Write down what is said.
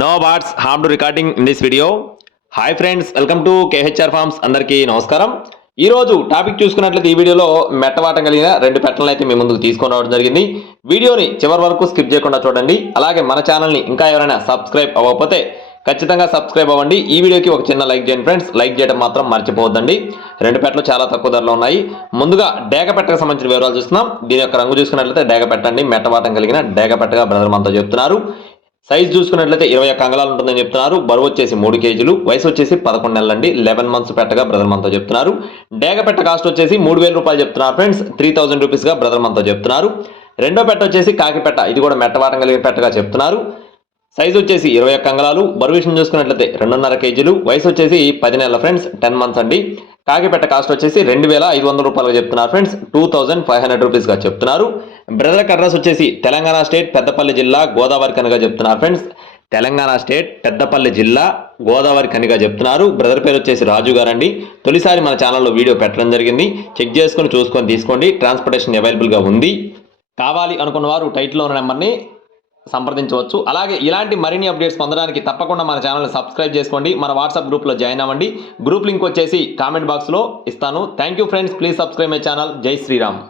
No what's harm to recording in this video hi friends welcome to KHR farms అందరికీ నమస్కారం ఈ రోజు topic చూసుకున్నట్లయితే ఈ వీడియోలో మెట్టవాటం కలిగిన రెండు పెట్టలను అయితే మీ ముందుకు తీసుకొని రావడం జరిగింది. వీడియోని చివరి వరకు స్కిప్ చేయకుండా చూడండి. అలాగే మన ఛానల్ని ఇంకా ఎవరైనా సబ్స్క్రైబ్ అవ్వకపోతే ఖచ్చితంగా సబ్స్క్రైబ్ అవ్వండి. ఈ వీడియోకి ఒక చిన్న లైక్ చేయండి ఫ్రెండ్స్ లైక్ చేయడం మాత్రం మర్చిపోవద్దండి. రెండు పెట్టలు చాలా తక్కువ ధరలో ఉన్నాయి. ముందుగా డేగ పెట్టకు సంబంధించిన వివరాలు చూస్తున్నాం. దీని యొక్క రంగు చూసుకున్నట్లయితే డేగ పెట్టండి. మెట్టవాటం కలిగిన డేగ పెట్టగా బ్రదర్ మనతో చెప్తున్నారు. సైజ్ చూసుకున్నట్లయితే ఇరవై ఒక్క అంగళాలు ఉంటుందని చెప్తున్నారు. బరువు వచ్చేసి మూడు కేజీలు వయసు వచ్చేసి పదకొండు నెలలండి. లెవెన్ మంత్స్ పెట్టగా బ్రదర్ మంత్తో చెప్తున్నారు. డేగ పెట్ట కాస్ట్ వచ్చేసి మూడు వేల రూపాయలు చెప్తున్నారు ఫ్రెండ్స్. త్రీ థౌసండ్ రూపీస్గా బ్రదర్ మంత్తో చెప్తున్నారు. రెండో పెట్ట వచ్చేసి కాకిపెట్ట ఇది కూడా మెట్టవాటం కలిగిన పెట్టగా చెప్తున్నారు. సైజ్ వచ్చేసి ఇరవై ఒక్క అంగళాలు బరువు విషయం చూసుకున్నట్లయితే రెండున్నర కేజీలు వయసు వచ్చేసి పది నెలల ఫ్రెండ్స్ టెన్ మంత్స్ అండి. కాకిపెట్ట కాస్ట్ వచ్చేసి రెండు వేల ఐదు వందల రూపాయలుగా చెప్తున్నారు friends. Two thousand five hundred రూపీస్గా చెప్తున్నారు. బ్రదర్ అడ్రస్ వచ్చేసి తెలంగాణ స్టేట్ పెద్దపల్లి జిల్లా గోదావరి కనుక చెప్తున్నారు. ఫ్రెండ్స్ తెలంగాణ స్టేట్ పెద్దపల్లి జిల్లా గోదావరి కనిగా చెప్తున్నారు. బ్రదర్ పేరు వచ్చేసి రాజు గారండి. తొలిసారి మన ఛానల్లో వీడియో పెట్టడం జరిగింది. చెక్ చేసుకొని చూసుకొని తీసుకోండి. ట్రాన్స్పోర్టేషన్ అవైలబుల్గా ఉంది. కావాలి అనుకున్న వారు టైట్లో ఉన్న నెంబర్ని సంప్రదించవచ్చు. అలాగే ఇలాంటి మరిన్ని అప్డేట్స్ పొందడానికి తప్పకుండా మన ఛానల్ని సబ్స్క్రైబ్ చేసుకోండి. మన వాట్సాప్ గ్రూప్లో జాయిన్ అవ్వండి. గ్రూప్ లింక్ వచ్చేసి కామెంట్ బాక్స్లో ఇస్తాను. Thank you friends. Please subscribe my channel. జై శ్రీరామ్.